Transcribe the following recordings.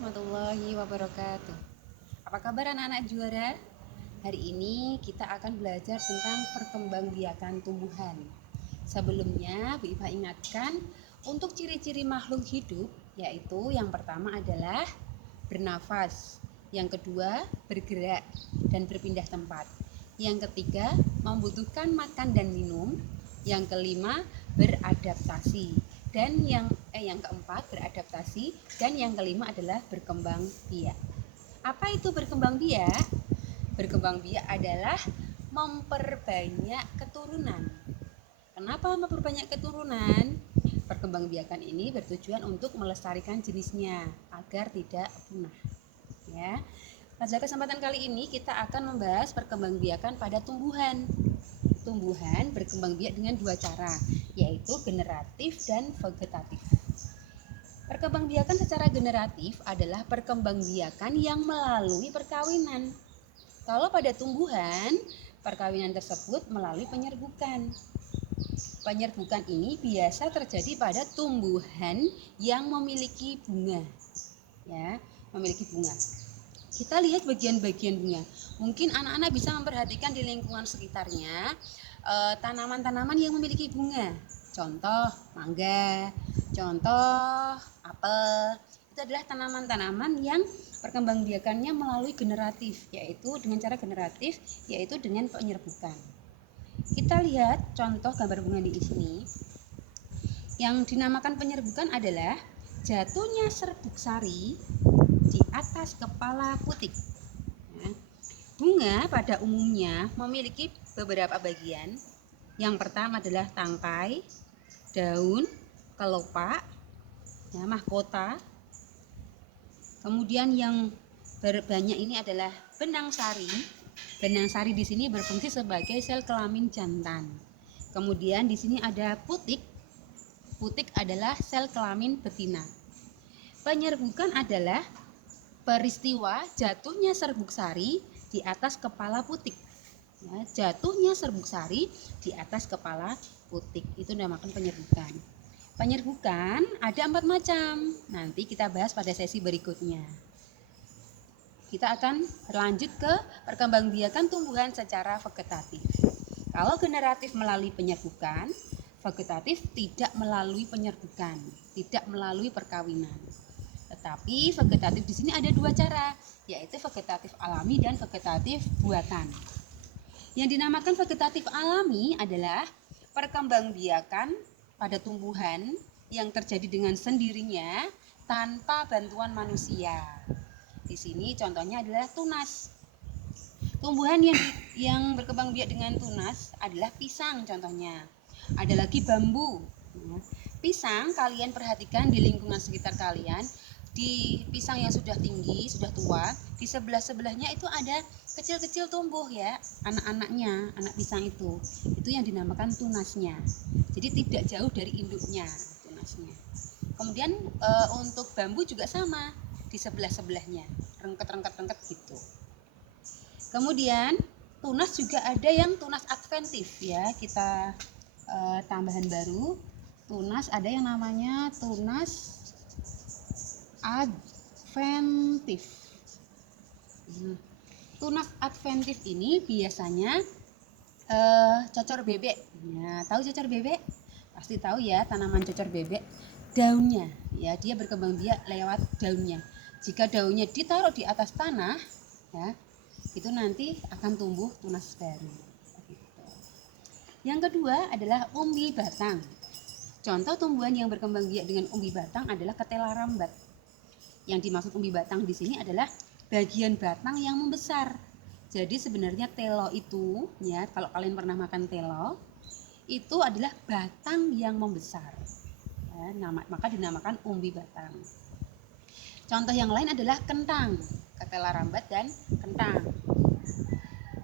warahmatullahi wabarakatuh. Apa kabar anak-anak juara? Hari ini kita akan belajar tentang perkembangbiakan tumbuhan. Sebelumnya, Bu Iva ingatkan untuk ciri-ciri makhluk hidup, yaitu yang pertama adalah bernafas, yang kedua bergerak dan berpindah tempat, yang ketiga membutuhkan makan dan minum, yang kelima beradaptasi, dan yang keempat beradaptasi, dan yang kelima adalah berkembang biak. Apa itu berkembang biak? Berkembang biak adalah memperbanyak keturunan. Kenapa memperbanyak keturunan? Perkembangbiakan ini bertujuan untuk melestarikan jenisnya agar tidak punah. Ya. Pada kesempatan kali ini kita akan membahas perkembangbiakan pada tumbuhan. Tumbuhan berkembang biak dengan dua cara, yaitu generatif dan vegetatif. Perkembangbiakan secara generatif adalah perkembangbiakan yang melalui perkawinan. Kalau pada tumbuhan, perkawinan tersebut melalui penyerbukan. Penyerbukan ini biasa terjadi pada tumbuhan yang memiliki bunga. Ya, memiliki bunga. Kita lihat bagian-bagian bunga. Mungkin anak-anak bisa memperhatikan di lingkungan sekitarnya tanaman-tanaman yang memiliki bunga. Contoh mangga, contoh apel. Itu adalah tanaman-tanaman yang perkembangbiakannya melalui generatif, yaitu dengan cara generatif, yaitu dengan penyerbukan. Kita lihat contoh gambar bunga di sini. Yang dinamakan penyerbukan adalah jatuhnya serbuk sari di atas kepala putik. Bunga pada umumnya memiliki beberapa bagian. Yang pertama adalah tangkai, daun, kelopak, mahkota. Kemudian yang banyak ini adalah benang sari. Benang sari di sini berfungsi sebagai sel kelamin jantan. Kemudian di sini ada putik. Putik adalah sel kelamin betina. Penyerbukan adalah peristiwa jatuhnya serbuk sari di atas kepala putik. Jatuhnya serbuk sari di atas kepala putik, itu dinamakan penyerbukan. Penyerbukan ada 4 macam. Nanti kita bahas pada sesi berikutnya. Kita akan berlanjut ke perkembangbiakan tumbuhan secara vegetatif. Kalau generatif melalui penyerbukan, vegetatif tidak melalui penyerbukan, tidak melalui perkawinan. Tetapi vegetatif di sini ada dua cara, yaitu vegetatif alami dan vegetatif buatan. Yang dinamakan vegetatif alami adalah perkembangbiakan pada tumbuhan yang terjadi dengan sendirinya tanpa bantuan manusia. Di sini contohnya adalah tunas. Tumbuhan yang berkembang biak dengan tunas adalah pisang contohnya. Ada lagi bambu. Pisang kalian perhatikan di lingkungan sekitar kalian. Di pisang yang sudah tinggi, sudah tua, di sebelah-sebelahnya itu ada kecil-kecil tumbuh ya, anak-anaknya, anak pisang itu yang dinamakan tunasnya. Jadi tidak jauh dari induknya tunasnya. Kemudian untuk bambu juga sama, di sebelah-sebelahnya, rengket-rengket gitu. Kemudian tunas juga ada yang tunas adventif ya, kita tambahan baru. Tunas ada yang namanya tunas adventif. Tunas adventif ini biasanya cocor bebek. Nah, tahu cocor bebek? Pasti tahu ya, tanaman cocor bebek. Daunnya, ya dia berkembang biak lewat daunnya. Jika daunnya ditaruh di atas tanah, ya, itu nanti akan tumbuh tunas baru. Yang kedua adalah umbi batang. Contoh tumbuhan yang berkembang biak dengan umbi batang adalah ketela rambat. Yang dimaksud umbi batang di sini adalah bagian batang yang membesar. Jadi sebenarnya telo itu, ya, kalau kalian pernah makan telo, itu adalah batang yang membesar. Ya, maka dinamakan umbi batang. Contoh yang lain adalah kentang, ketela rambat dan kentang.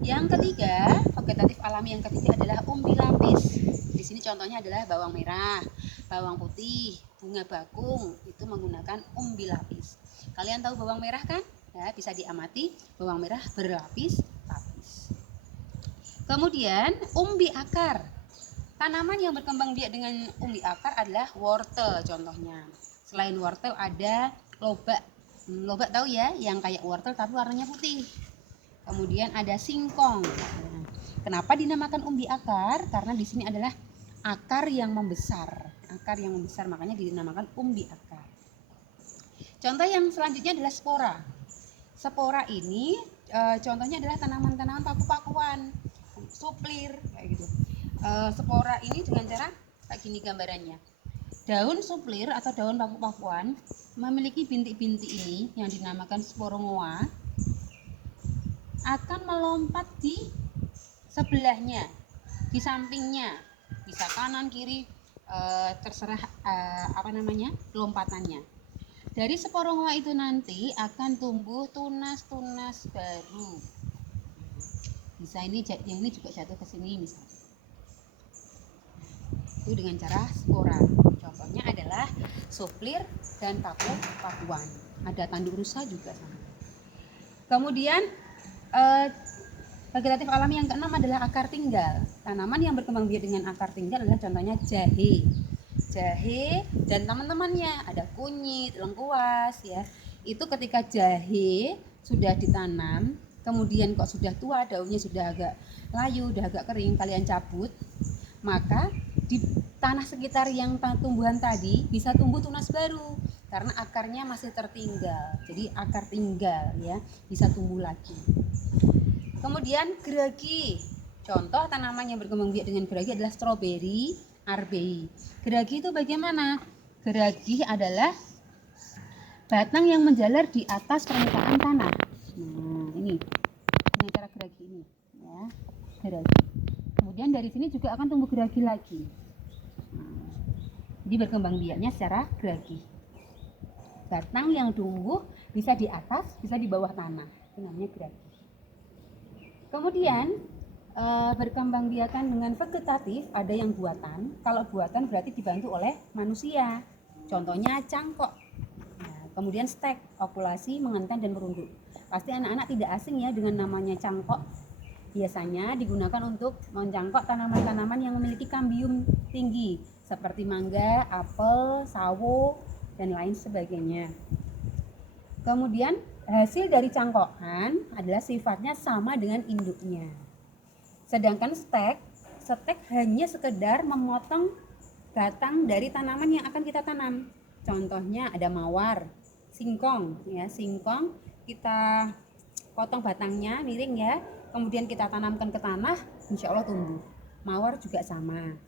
Yang ketiga, vegetatif alami yang ketiga adalah umbi lapis. Di sini contohnya adalah bawang merah, bawang putih, bunga bakung, itu menggunakan umbi lapis. Kalian tahu bawang merah kan? Ya, bisa diamati, bawang merah berlapis-lapis. Kemudian umbi akar. Tanaman yang berkembang biak dengan umbi akar adalah wortel contohnya. Selain wortel ada lobak. Lobak tahu ya, yang kayak wortel tapi warnanya putih. Kemudian ada singkong. Kenapa dinamakan umbi akar? Karena di sini adalah akar yang membesar. Akar yang membesar, makanya dinamakan umbi akar. Contoh yang selanjutnya adalah spora. Spora ini contohnya adalah tanaman-tanaman paku-pakuan, suplir kayak gitu. Spora ini dengan cara kayak gini gambarannya. Daun suplir atau daun paku-pakuan memiliki bintik-bintik ini yang dinamakan sporongoa, akan melompat di sebelahnya, di sampingnya, bisa kanan kiri, terserah lompatannya. Dari sporongoa itu nanti akan tumbuh tunas-tunas baru. Bisa ini juga jatuh ke sini misalnya. Itu dengan cara spora. Contohnya adalah suplir dan paku-pakuan. Ada tanduk rusa juga sama. Kemudian vegetatif alami yang keenam adalah akar tinggal. Tanaman yang berkembang biak dengan akar tinggal adalah contohnya jahe. Jahe dan teman-temannya, ada kunyit, lengkuas ya. Itu ketika jahe sudah ditanam, kemudian kok sudah tua, daunnya sudah agak layu, sudah agak kering, kalian cabut, maka di tanah sekitar yang tumbuhan tadi bisa tumbuh tunas baru karena akarnya masih tertinggal. Jadi akar tinggal ya, bisa tumbuh lagi. Kemudian geragi. Contoh tanaman yang berkembang biak dengan geragi adalah stroberi, arbei. Geragi itu bagaimana? Geragi adalah batang yang menjalar di atas permukaan tanah. Nah, ini cara geragi ini ya, geragi. Kemudian dari sini juga akan tumbuh geragi lagi. Jadi berkembang biaknya secara geragi. Batang yang tumbuh bisa di atas, bisa di bawah tanah. Itu namanya geragi. Kemudian berkembang biakan dengan vegetatif, ada yang buatan. Kalau buatan berarti dibantu oleh manusia. Contohnya cangkok. Nah, kemudian stek, ovulasi, mengenten dan merunduk. Pasti anak-anak tidak asing ya dengan namanya cangkok. Biasanya digunakan untuk mencangkok tanaman-tanaman yang memiliki kambium tinggi seperti mangga, apel, sawo dan lain sebagainya. Kemudian hasil dari cangkokan adalah sifatnya sama dengan induknya. Sedangkan stek hanya sekedar memotong batang dari tanaman yang akan kita tanam. Contohnya ada mawar, singkong ya, singkong kita potong batangnya miring ya, kemudian kita tanamkan ke tanah, insya Allah tumbuh. Mawar juga sama.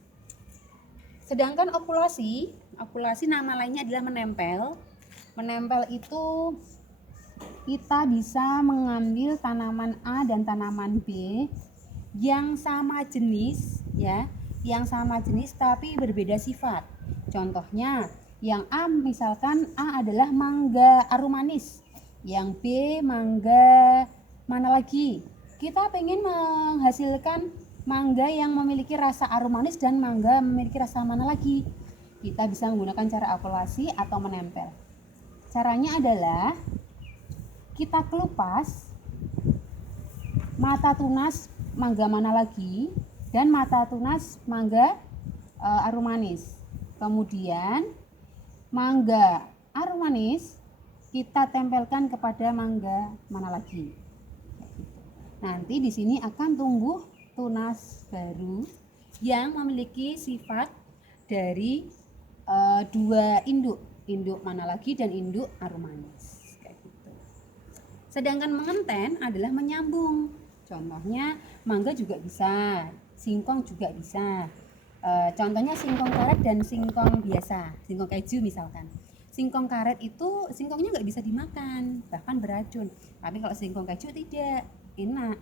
Sedangkan ovulasi nama lainnya adalah menempel. Menempel itu kita bisa mengambil tanaman A dan tanaman B yang sama jenis ya, yang sama jenis tapi berbeda sifat. Contohnya yang A, misalkan A adalah mangga aromanis, yang B mangga mana lagi. Kita pengen menghasilkan mangga yang memiliki rasa aromanis dan mangga memiliki rasa mana lagi. Kita bisa menggunakan cara ovulasi atau menempel. Caranya adalah kita kelupas mata tunas mangga mana lagi dan mata tunas mangga aromanis. Kemudian mangga aromanis kita tempelkan kepada mangga mana lagi. Nanti di sini akan tumbuh tunas baru yang memiliki sifat dari dua induk mana lagi dan induk aromanis. Sedangkan mengenten adalah menyambung. Contohnya mangga juga bisa, singkong juga bisa. Contohnya singkong karet dan singkong biasa, singkong keju misalkan. Singkong karet itu singkongnya nggak bisa dimakan, bahkan beracun. Tapi kalau singkong keju tidak, enak.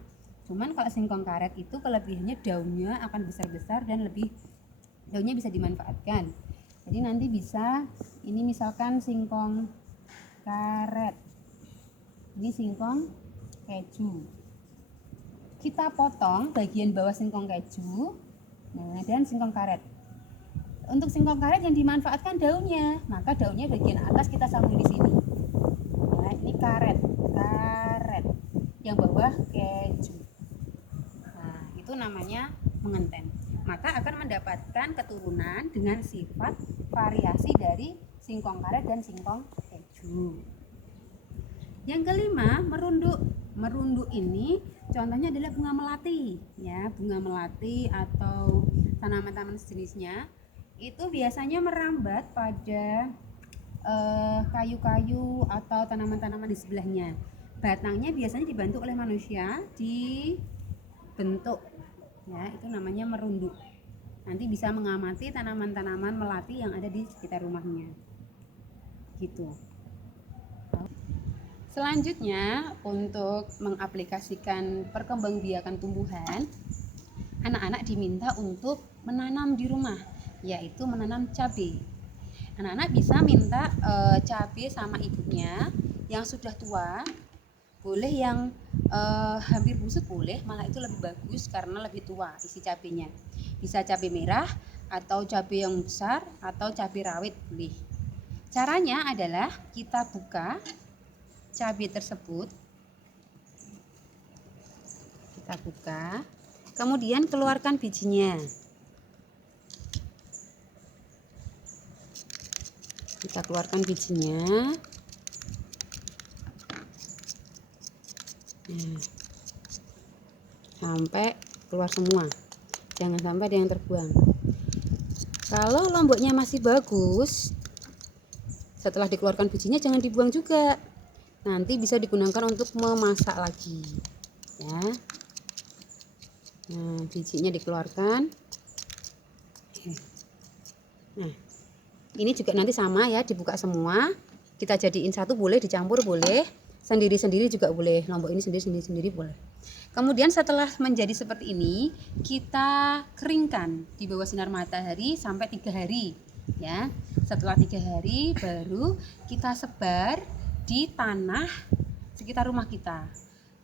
Cuman kalau singkong karet itu kelebihannya daunnya akan besar-besar dan daunnya bisa dimanfaatkan. Jadi nanti bisa, ini misalkan singkong karet, ini singkong keju. Kita potong bagian bawah singkong keju, nah, dan singkong karet. Untuk singkong karet yang dimanfaatkan daunnya, maka daunnya bagian atas kita sambung di sini. Nah, ini karet, yang bawah keju. Nah, itu namanya mengenten. Maka akan mendapatkan keturunan dengan sifat variasi dari singkong karet dan singkong keju. Yang kelima, merunduk. Merunduk ini contohnya adalah bunga melati, ya, bunga melati atau tanaman-tanaman sejenisnya. Itu biasanya merambat pada kayu-kayu atau tanaman-tanaman di sebelahnya. Batangnya biasanya dibantu oleh manusia dibentuk, ya, itu namanya merunduk. Nanti bisa mengamati tanaman-tanaman melati yang ada di sekitar rumahnya, gitu. Selanjutnya, untuk mengaplikasikan perkembangbiakan tumbuhan, anak-anak diminta untuk menanam di rumah, yaitu menanam cabai. Anak-anak bisa minta cabai sama ibunya yang sudah tua, boleh yang hampir busuk boleh, malah itu lebih bagus karena lebih tua isi cabainya. Bisa cabai merah atau cabai yang besar atau cabai rawit boleh. Caranya adalah kita buka cabai tersebut, kita buka, kemudian keluarkan bijinya. Kita keluarkan bijinya. Nah, sampai keluar semua, jangan sampai ada yang terbuang. Kalau lomboknya masih bagus, setelah dikeluarkan bijinya jangan dibuang juga, nanti bisa digunakan untuk memasak lagi, ya. Nah, bijinya dikeluarkan. Nah, ini juga nanti sama ya, dibuka semua, kita jadiin satu boleh, dicampur boleh, sendiri-sendiri juga boleh, lombok ini sendiri-sendiri boleh. Kemudian setelah menjadi seperti ini, kita keringkan di bawah sinar matahari sampai 3 hari, ya. Setelah 3 hari baru kita sebar di tanah sekitar rumah kita.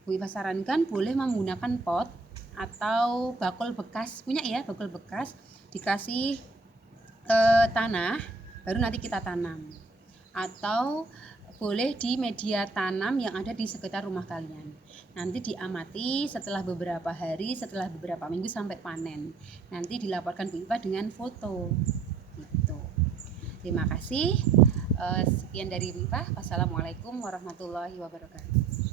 Bu Iva sarankan boleh menggunakan pot atau bakul bekas, punya ya, bakul bekas, dikasih tanah, baru nanti kita tanam. Atau boleh di media tanam yang ada di sekitar rumah kalian. Nanti diamati setelah beberapa hari, setelah beberapa minggu sampai panen. Nanti dilaporkan Bu Iva dengan foto. Gitu. Terima kasih. Sekian dari Bu Iva. Wassalamualaikum warahmatullahi wabarakatuh.